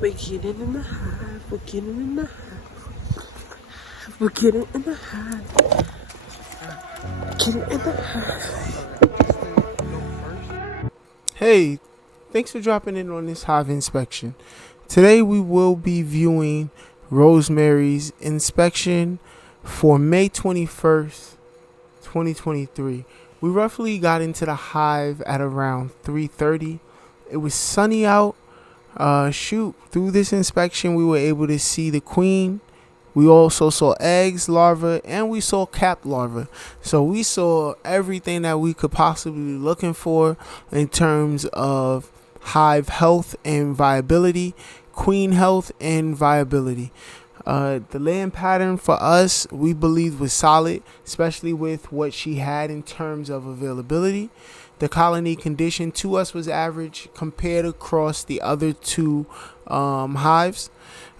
We're getting in the hive. We're getting in the hive. We're getting in the hive. Getting in the hive. Hey, thanks for dropping in on this hive inspection. Today we will be viewing Rosemary's inspection for May 21st, 2023. We roughly got into the hive at around 3:30. It was sunny out. Through this inspection we were able to see the queen. We also saw eggs, larvae, and we saw capped larvae. So we saw everything that we could possibly be looking for in terms of hive health and viability, queen health and viability. The laying pattern for us, we believe, was solid, especially with what she had in terms of availability. The colony condition to us was average compared across the other two hives.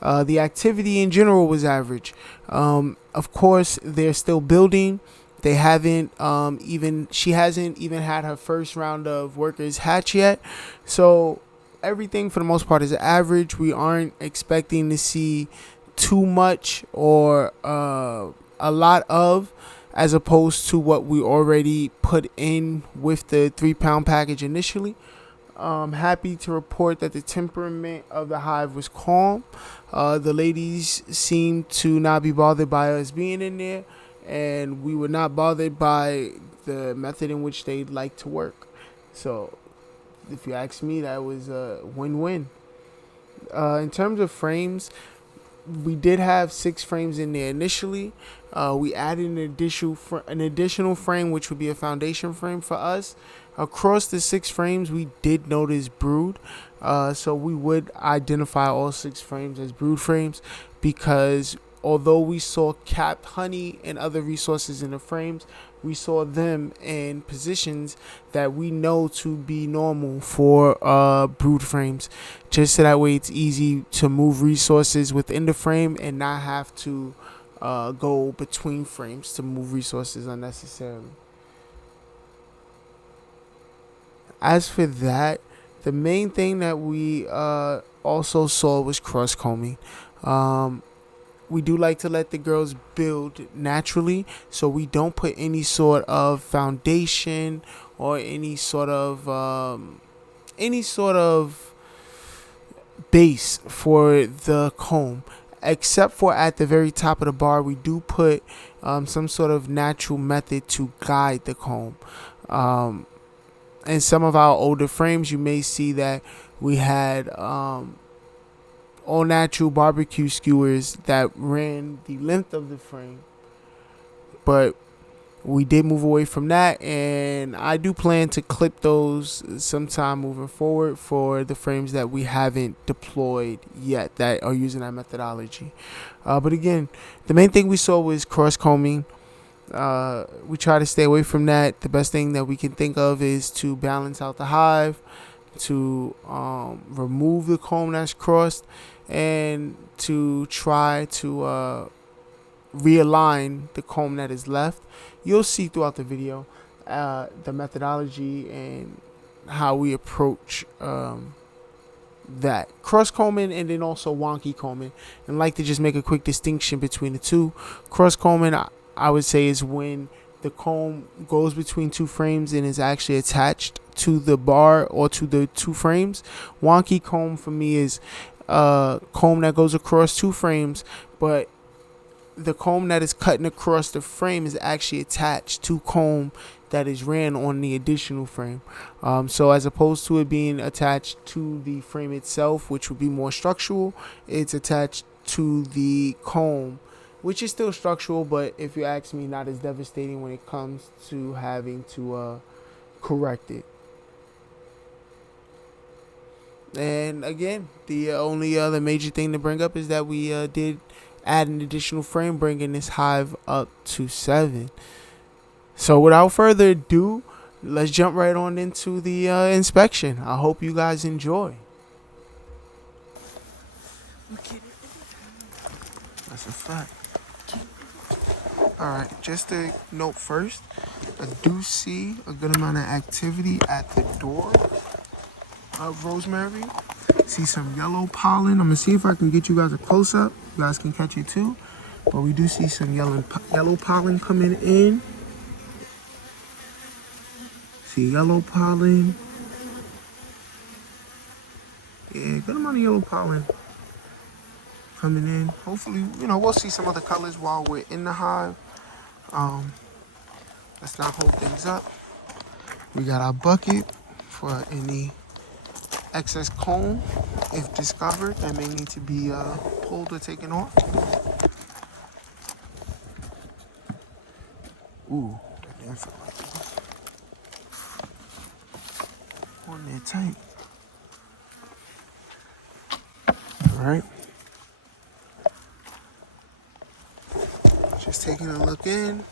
The activity in general was average. Of course, they're still building. They haven't she hasn't even had her first round of workers hatch yet. So everything for the most part is average. We aren't expecting to see too much or a lot of, as opposed to what we already put in with the 3-pound package initially. Happy to report that the temperament of the hive was calm. The ladies seemed to not be bothered by us being in there, and we were not bothered by the method in which they'd like to work. So if you ask me, that was a win-win. In terms of frames, we did have 6 frames in there initially. We added an additional frame, which would be a foundation frame for us. Across the 6 frames, we did notice brood. So we would identify all 6 frames as brood frames, because although we saw capped honey and other resources in the frames, we saw them in positions that we know to be normal for brood frames, just so that way it's easy to move resources within the frame and not have to go between frames to move resources unnecessarily. As for that, the main thing that we also saw was cross-combing. We do like to let the girls build naturally, so we don't put any sort of foundation or any sort of base for the comb, except for at the very top of the bar. We do put some sort of natural method to guide the comb. In some of our older frames, you may see that we had all natural barbecue skewers that ran the length of the frame, but we did move away from that, and I do plan to clip those sometime moving forward for the frames that we haven't deployed yet that are using that methodology. But again, the main thing we saw was cross-combing. We try to stay away from that. The best thing that we can think of is to balance out the hive, to remove the comb that's crossed, and to try to realign the comb that is left. You'll see throughout the video the methodology and how we approach that cross combing, and then also wonky combing. And like to just make a quick distinction between the two. Cross combing, I would say, is when the comb goes between 2 frames and is actually attached to the bar or to the 2 frames. Wonky comb for me is comb that goes across 2 frames, but the comb that is cutting across the frame is actually attached to comb that is ran on the additional frame. So as opposed to it being attached to the frame itself, which would be more structural, it's attached to the comb, which is still structural, but if you ask me, not as devastating when it comes to having to correct it. And again, the only other major thing to bring up is that we did add an additional frame, bringing this hive up to 7. So without further ado, let's jump right on into the inspection. I hope you guys enjoy. That's a fact. Alright, just a note first, I do see a good amount of activity at the door of Rosemary. See some yellow pollen. I'm gonna see if I can get you guys a close up. You guys can catch it too. But we do see some yellow pollen coming in. See yellow pollen. Yeah, good amount of yellow pollen coming in. Hopefully, we'll see some other colors while we're in the hive. Let's not hold things up. We got our bucket for any excess comb, if discovered, that may need to be pulled or taken off. Ooh, that didn't feel like it. On there tight. All right. Just taking a look in.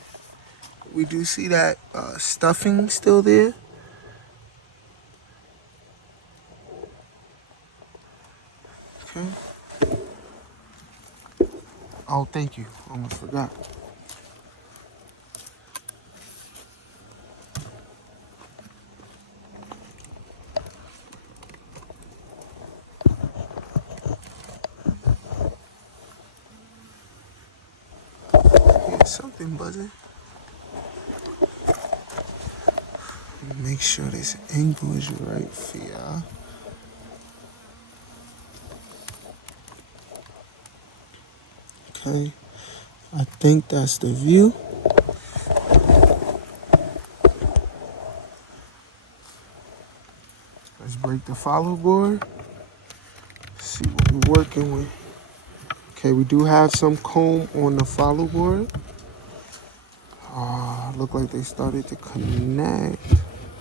We do see that stuffing still there. Okay. Oh, thank you. Almost forgot. Yeah, something buzzing. Make sure this angle is right for y'all. Okay. I think that's the view. Let's break the follow board. See what we're working with. Okay, we do have some comb on the follow board. Look like they started to connect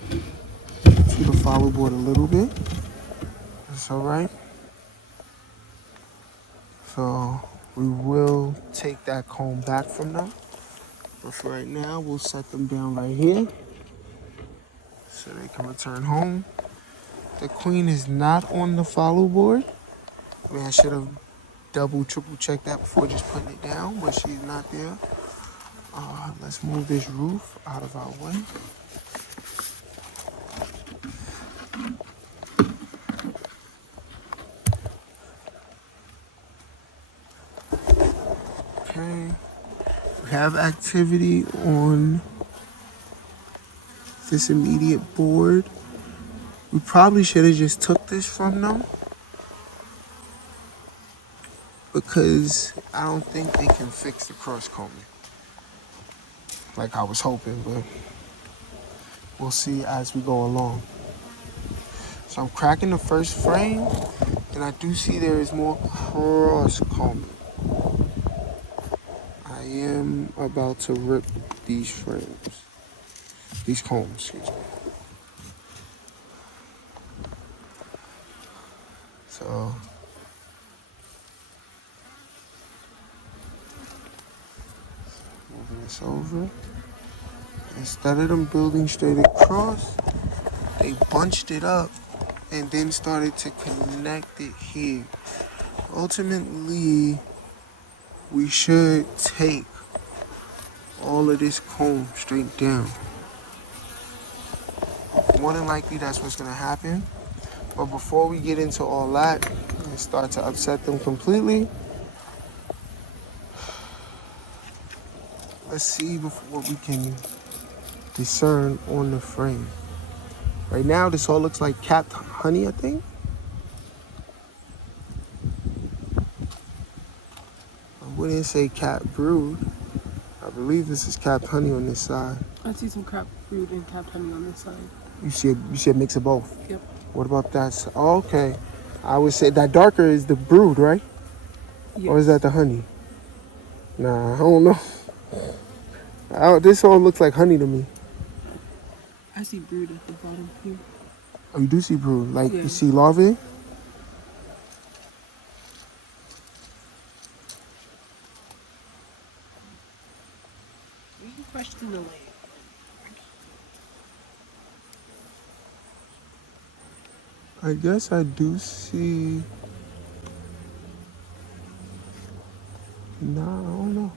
to the follow board a little bit. That's all right. So we will take that comb back from them. But for right now, we'll set them down right here so they can return home. The queen is not on the follow board. I mean, I should have double, triple checked that before just putting it down, but she's not there. Let's move this roof out of our way. Okay. We have activity on this immediate board. We probably should have just took this from them because I don't think they can fix the cross combing like I was hoping, but we'll see as we go along. So I'm cracking the first frame, and I do see there is more cross combing. I am about to rip these frames, these combs, excuse me. So moving this over. Instead of them building straight across, they bunched it up and then started to connect it here. Ultimately, we should take all of this comb straight down. More than likely, that's what's gonna happen. But before we get into all that and start to upset them completely, let's see what we can discern on the frame. Right now, this all looks like capped honey, I think. I wouldn't say capped brood. I believe this is capped honey on this side. I see some capped brood and capped honey on this side. You see a mix of both? Yep. What about that? Oh, okay. I would say that darker is the brood, right? Yes. Or is that the honey? Nah, I don't know. This all looks like honey to me. I see brood at the bottom here. Oh, you do see brood. Like, yeah. You see larvae? Why you question the land? I guess I do see... Nah, I don't know.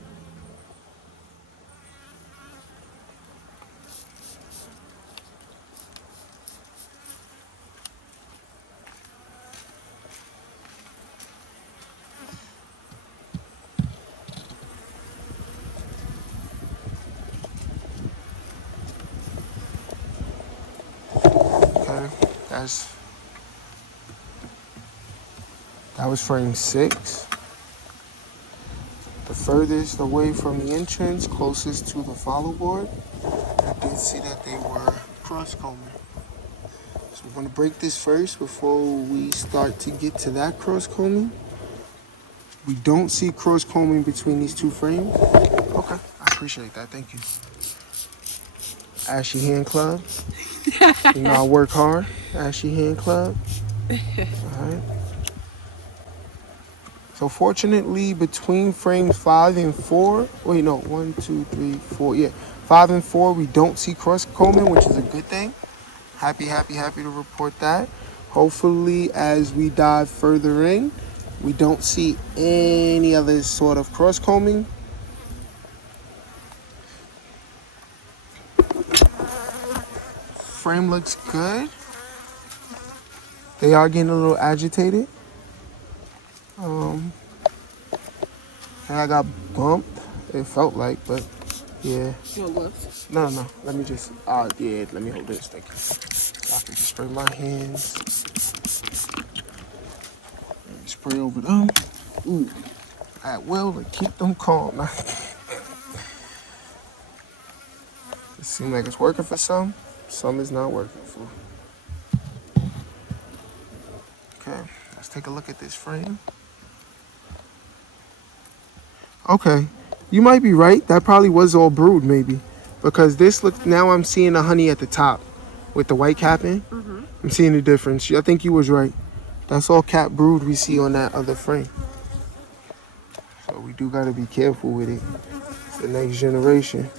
That was frame 6. The furthest away from the entrance, closest to the follow board. I did see that they were cross-combing. So we're going to break this first before we start to get to that cross-combing. We don't see cross-combing between these two frames. Okay, I appreciate that. Thank you. Ashy Hand Club. You know I work hard. Ashy Hand Club. All right. So fortunately, between frames 5 and 4, wait, no, 1, 2, 3, 4, yeah, 5 and 4, we don't see cross-combing, which is a good thing. Happy to report that. Hopefully, as we dive further in, we don't see any other sort of cross-combing. Frame looks good. They are getting a little agitated. I got bumped. It felt like, but yeah. You want gloves? No. Let me just. Yeah. Let me hold this. Thank you. So I can just spray my hands. Spray over them. Ooh. At will to keep them calm. It seems like it's working for some. Some is not working for. Okay. Let's take a look at this frame. Okay, you might be right. That probably was all brood, maybe, because this look. Now I'm seeing the honey at the top, with the white capping. I'm seeing the difference. I think you was right. That's all cap brood we see on that other frame. So we do gotta be careful with it. It's the next generation.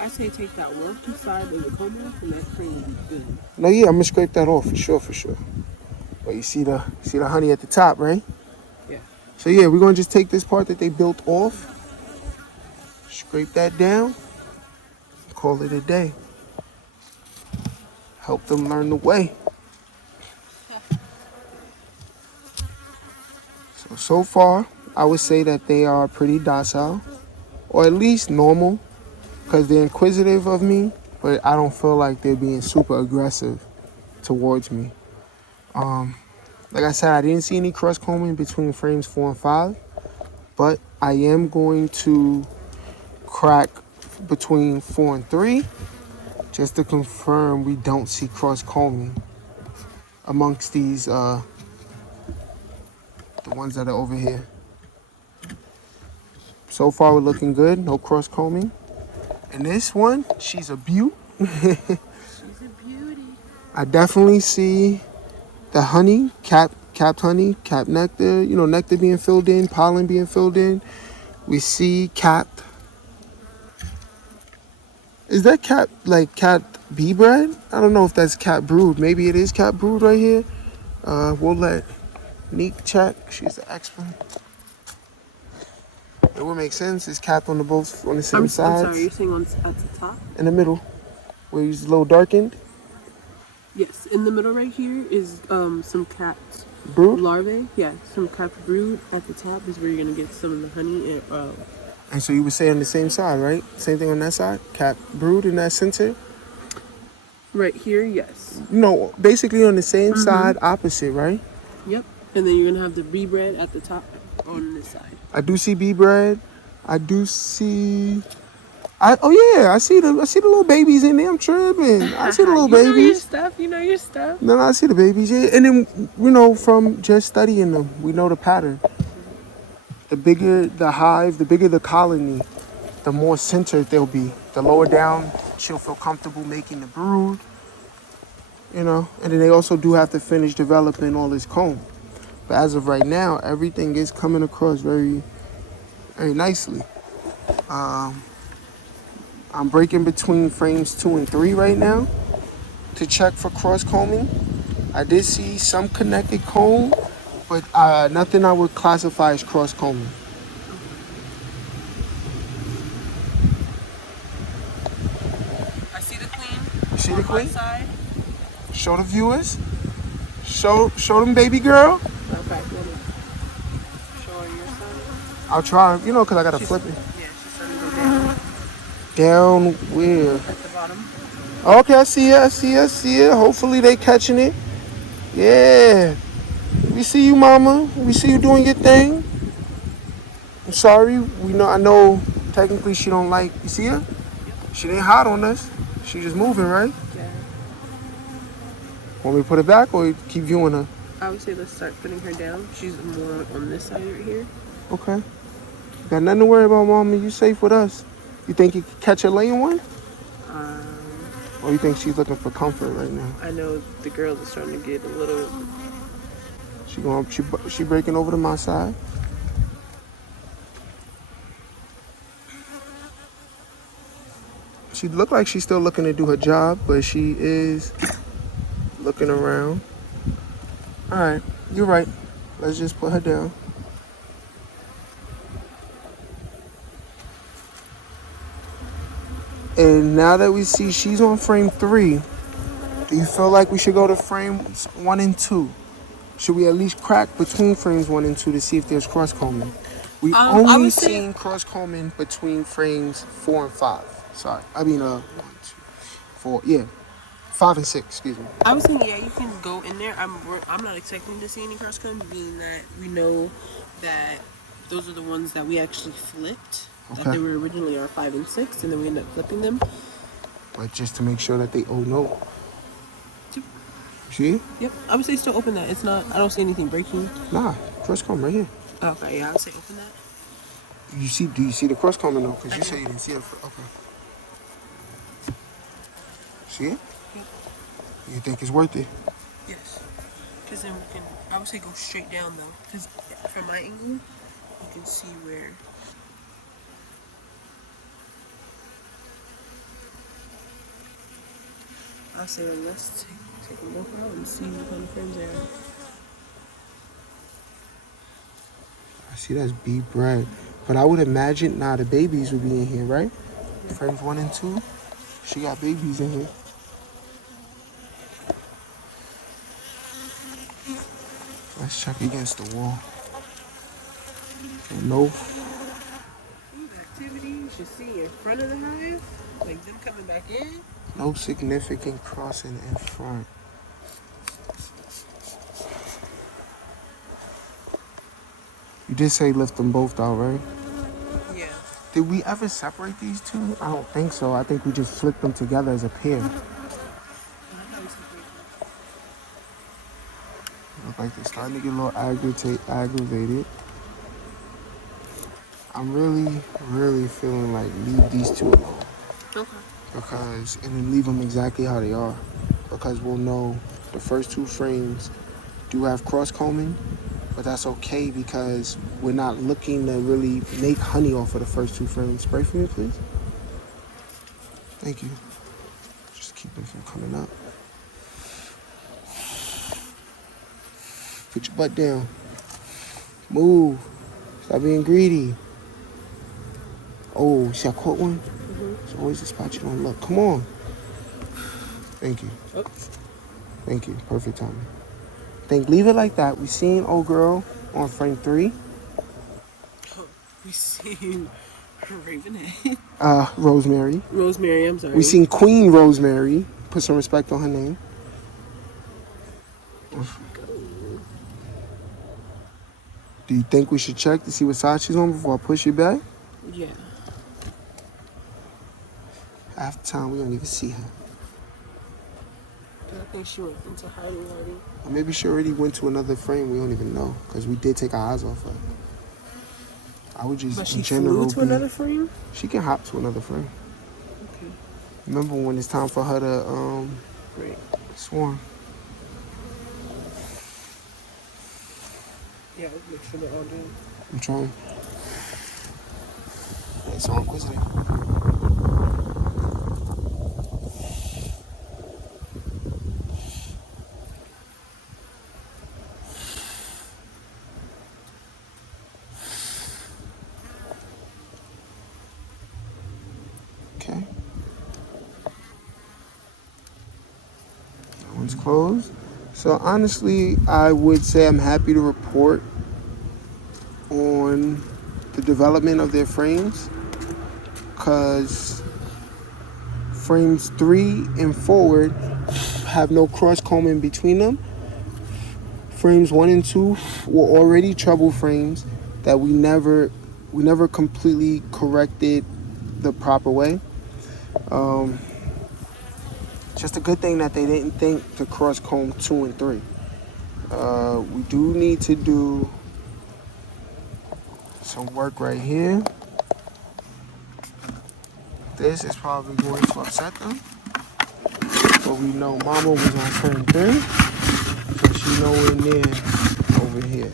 I say take that one side of the comb off, and that frame will be good. No, yeah, I'm gonna scrape that off for sure. But you see the honey at the top, right? Yeah. So yeah, we're gonna just take this part that they built off, scrape that down, call it a day. Help them learn the way. So far, I would say that they are pretty docile, or at least normal, because they're inquisitive of me, but I don't feel like they're being super aggressive towards me. Like I said, I didn't see any cross combing between frames 4 and 5, but I am going to crack between 4 and 3 just to confirm we don't see cross combing amongst these the ones that are over here. So far we're looking good, no cross combing. And this one, she's a beaut. She's a beauty. I definitely see the honey, capped honey, capped nectar, nectar being filled in, pollen being filled in. We see capped. Is that capped bee bread? I don't know if that's capped brood. Maybe it is capped brood right here. We'll let Neek check. She's the expert. It would make sense. It's capped on the same sides. I'm sorry, you're saying at the top? In the middle, where it's a little darkened. Yes, in the middle right here is some capped Brood? larvae. Yeah, some capped brood. At the top is where you're gonna get some of the honey. And so you would say on the same side, right? Same thing on that side? Capped brood in that center? Right here, yes. No, basically on the same side, opposite, right? Yep. And then you're gonna have the bee bread at the top on this side. I do see bee bread. I do see. I see the little babies in there. I'm tripping. I see the little babies. You know your stuff. No, I see the babies. Yeah, and then from just studying them, we know the pattern. The bigger the hive, the bigger the colony, the more centered they'll be. The lower down, she'll feel comfortable making the brood. And then they also do have to finish developing all this comb. But as of right now, everything is coming across very, very nicely. I'm breaking between frames 2 and 3 right now to check for cross combing. I did see some connected comb, but nothing I would classify as cross combing. I see the queen. You see the queen? Side. Show the viewers. Show them, baby girl. Okay. Show her your side. I'll try, because I gotta flip it. Yeah, she's starting to go down. Down where? At the bottom. Okay, I see it. I see it. I see it. Hopefully they catching it. Yeah. We see you, mama. We see you doing your thing. I'm sorry. I know technically she don't like. You see her? Yep. She ain't hot on us. She just moving, right? Yeah. Want me to put it back or keep viewing her? I would say let's start putting her down. She's more on this side right here. Okay. Got nothing to worry about, mama. You safe with us. You think you could catch her laying one? Um, Or you think she's looking for comfort right now? I know the girls are starting to get a little. She breaking over to my side. She look like she's still looking to do her job, but she is looking around. All right, you're right. Let's just put her down. And now that we see she's on frame 3, do you feel like we should go to frames 1 and 2? Should we at least crack between frames 1 and 2 to see if there's cross combing? We I only would say seen cross combing between frames 4 and 5. Sorry, I mean 1, 2, 4. Yeah, 5 and 6. Excuse me. I was thinking, yeah, you can go in there. I'm not expecting to see any cross combs, being that we know that those are the ones that we actually flipped. That they Okay. were originally our 5 and 6, and then we ended up flipping them. But just to make sure that they. Oh no. See? Yep, I would say still open that. It's not. I don't see anything breaking. Nah, cross comb right here. Okay, yeah, I would say open that. You see? Do you see the cross combing though? Because I you do. say you didn't see it. Okay. See it? Yep. You think it's worth it? Yes. Because then we can. I would say go straight down though, because from my angle, you can see where. I'll say let's take a look out and see what kind of frames they are. I see that's beef bread. But I would imagine now the babies would be in here, right? Frames 1 and 2. She got babies in here. Let's check against the wall. No, Activity you should see in front of the hive, like them coming back in. no significant crossing in front. You did say lift them both out, right? Yeah. Did we ever separate these two? I don't think so. I think we just flipped them together as a pair. Look like they're starting to get a little aggravated. I'm really feeling like leave these two alone. Okay. And then leave them exactly how they are. Because we'll know the first 2 frames do have cross combing, but that's okay because we're not looking to really make honey off of the first 2 frames. Spray for me, please. Thank you. Just keep them from coming up. Put your butt down. Move. Stop being greedy. Oh, see I caught one? It's always a spot you don't look. Come on. Thank you. Oh. Thank you. Perfect timing. Leave it like that. We seen old girl on frame 3. We seen Ravenhead. Rosemary. Rosemary, I'm sorry. We seen Queen Rosemary. Put some respect on her name. Do you think we should check to see what side she's on before I push it back? Yeah. Half the time we don't even see her. I think she went into hiding already. Or maybe she already went to another frame. We don't even know because we did take our eyes off her. I would just But she in general flew to another frame? She can hop to another frame. Okay. Remember when it's time for her to Great. swarm. Yeah, let's make sure they're all done. I'm trying. Yeah, so inquisitive. Okay. That one's closed. So honestly, I would say I'm happy to report on the development of their frames because frames 3 and forward have no cross comb in between them. Frames 1 and 2 were already treble frames that we never completely corrected the proper way. Just a good thing that they didn't think to cross comb 2 and 3. We do need to do some work right here. This is probably going to upset them, but we know Mama was on frame 3, so she nowhere near over here.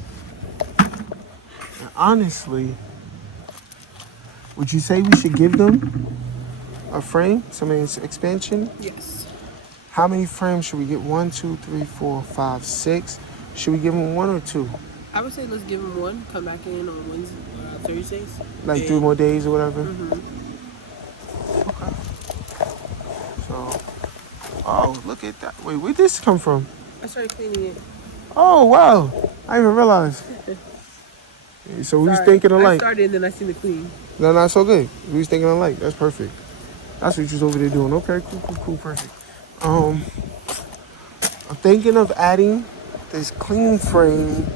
And honestly, would you say we should give them a frame, some expansion? Yes. How many frames should we get? 1, 2, 3, 4, 5, 6. Should we give them 1 or 2? I would say let's give them one. Come back in on Wednesday, Thursdays. Like 3 more days or whatever? Okay. So, oh, look at that. Wait, where'd this come from? I started cleaning it. Oh, wow. I didn't even realize. So we was thinking I alike. started and then I seen the clean. No, not so good. We was thinking alike. That's perfect. That's what you was over there doing. Okay, cool, perfect. I'm thinking of adding this clean frame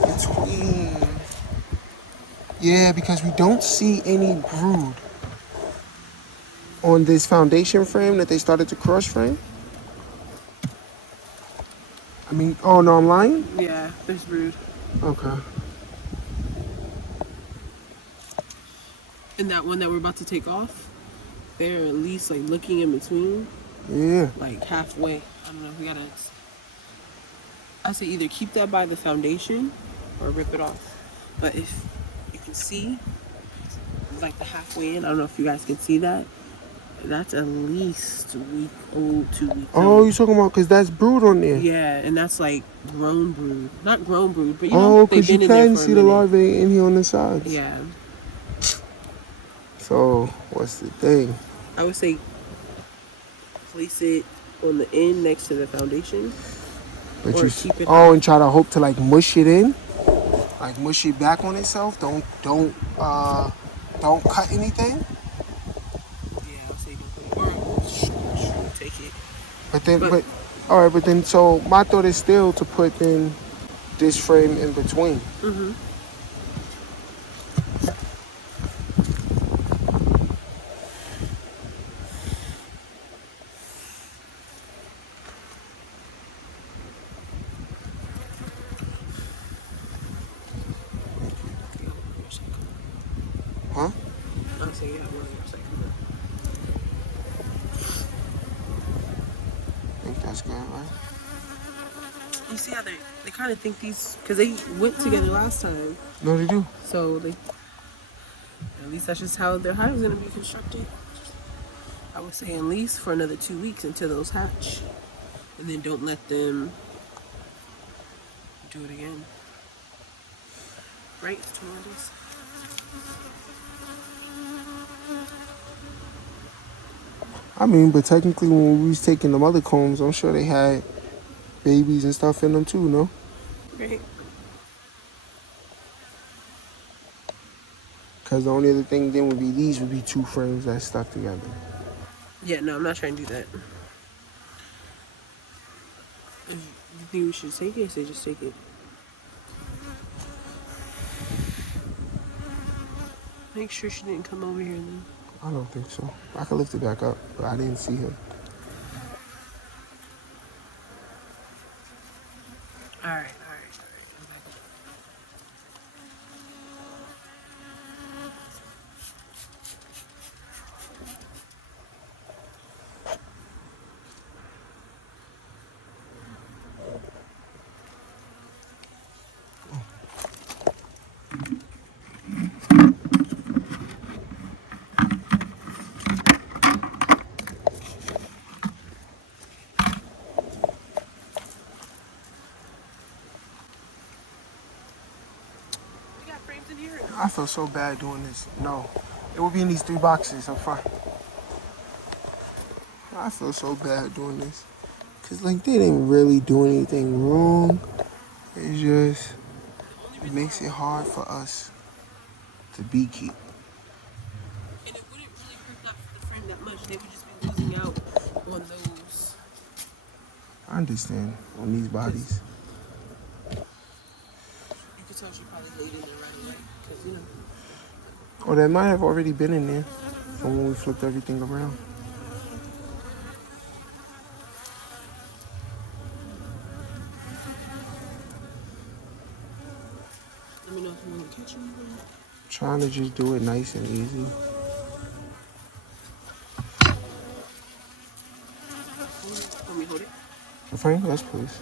between. Yeah, because we don't see any brood on this foundation frame that they started to cross frame. I mean, oh no, I'm lying? Yeah, there's brood. Okay. And that one that we're about to take off, they're at least like looking in between. Yeah. Like halfway. I don't know. We gotta. I say either keep that by the foundation or rip it off. But if you can see, like the halfway in, I don't know if you guys can see that. That's at least a week old, 2 weeks old. Oh, you talking about because that's brood on there? Yeah, and that's like grown brood. Not grown brood, but you know, know, because you can see the larvae in here on the sides. Yeah. So, what's the thing? I would say place it on the end next to the foundation. But or keep it and try to hope to like mush it in? Like mush it back on itself? Don't cut anything? Yeah, I would say don't take it. But then, so my thought is still to put in this frame in between. Mm-hmm. Huh? I'll say yeah, one more second. I think that's good, right? You see how they kind of think these, because they went together last time. No, they do. So at least that's just how their hive is going to be constructed. I would say at least for another 2 weeks until those hatch. And then don't let them do it again. Right? It's 2 more days. I mean, but technically when we was taking them other combs, I'm sure they had babies and stuff in them too, no? Right. Because the only other thing then would be these would be 2 frames that stuck together. Yeah, no, I'm not trying to do that. If you think we should take it, say just take it. Make sure she didn't come over here then. I don't think so. I can lift it back up, but I didn't see him. All right. I feel so bad doing this. No. It will be in these 3 boxes up front. I feel so bad doing this. Because, like, they didn't really do anything wrong. It's just, it makes it hard for us to beekeep. And it wouldn't really hurt the frame that much. They would just be I understand on these bodies. You could tell she probably laid in there right away. Because, you know. Or that might have already been in there from when we flipped everything around. Let me know if you want to catch anything. Trying to just do it nice and easy. Let me hold it. Frank, yes, please.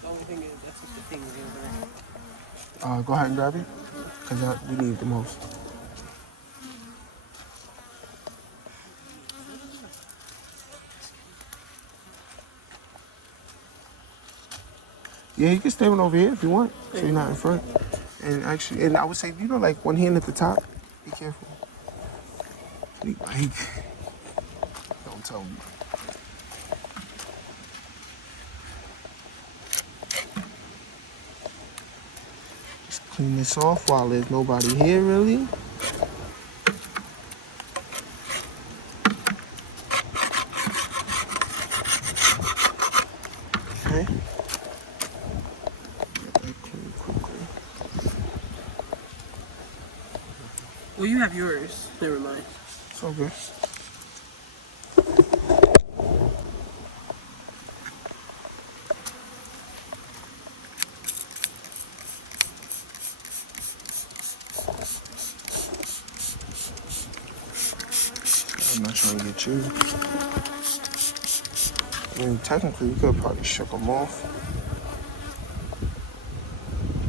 The only thing is, that's what the thing is, right? Go ahead and grab it, because we need it the most. Yeah, you can stay one over here if you want, so you're not in front. And actually, and I would say, like one hand at the top. Be careful. Like, don't tell me. Just clean this off while there's nobody here, really. Okay. Get that clean quickly. Well, you have yours. Never mind. It's all good. I'm not trying to get you. I mean, technically, we could probably shook them off.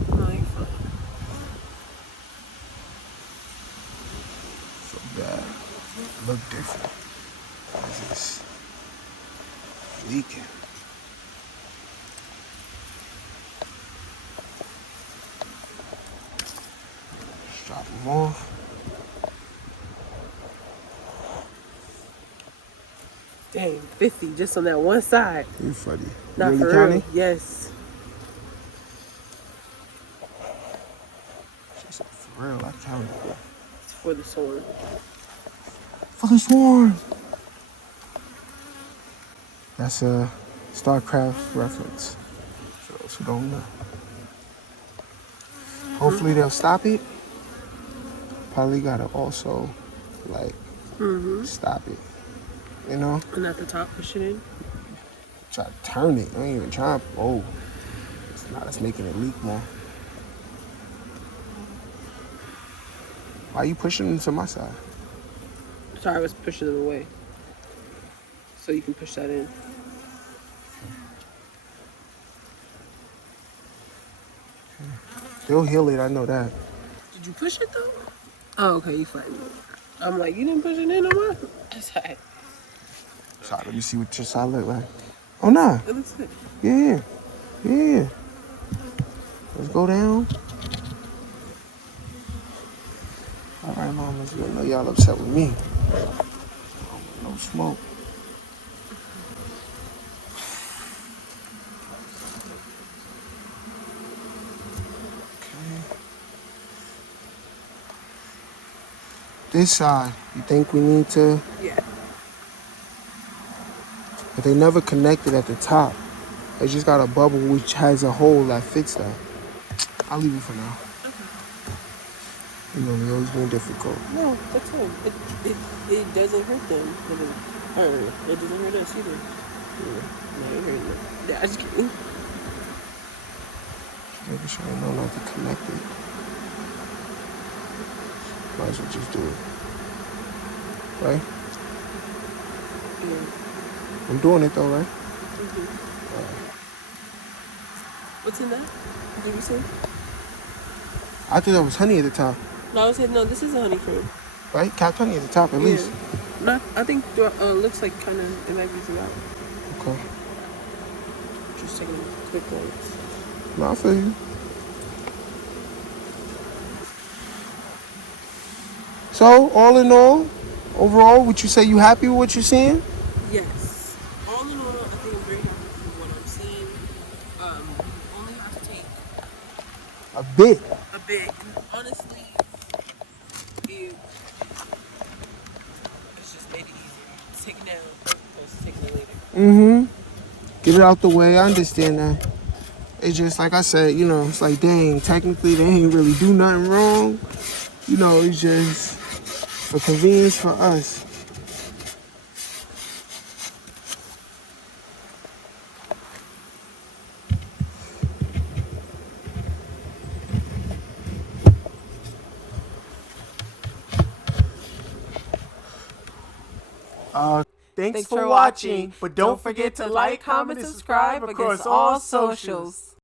No, you're fine. So bad. Look different. As it's leaking. Just drop them off. Dang, 50 just on that one side. You funny. Not Really for counting? real. Yes. She said, for real, I counted. It's for the sword. For the swarm. That's a StarCraft reference. For those who don't know. Hopefully they'll stop it. Probably gotta also, like, stop it. You know? And at the top, push it in. Try to turn it. I ain't even trying. Oh. It's not. It's making it leak more. Why are you pushing them to my side? Sorry, I was pushing them away. So you can push that in. They'll heal it. I know that. Did you push it though? Oh, okay, you fine. I'm like, you didn't push it in no more? That's right. Sorry, let me see what your side look like. Oh, nah. It looks good. Yeah. Yeah. Let's go down. All right, mamas. You know y'all upset with me. No smoke. Okay. This side, you think we need to? Yeah. But they never connected at the top. They just got a bubble which has a hole that fits that. I'll leave it for now. You know, they always been difficult. No, that's fine. It doesn't hurt them. It doesn't hurt us either. Yeah. No, it hurt them. Yeah, I just kidding. Making sure I know not to connect it. Might as well just do it. Right? Yeah. I'm doing it though, right? What's in that? Did you say? I thought that was honey at the top, No, I said no. This is a honey frame. right? Capped honey at the top at least. No, I think looks like kind of it might be throughout. Okay. Just taking a quick glance. No, I feel you. So, all in all, overall, would you say you happy with what you're seeing? Yes. All in all, I think I'm very happy with what I'm seeing. You only have to take A bit. a bit. Honestly, it's Get it out the way. I understand that. It's just like I said, you know, it's like, dang, technically they ain't really do nothing wrong. You know, it's just for convenience for us. Thanks Thanks for watching, but don't forget to like, comment, and subscribe across all socials.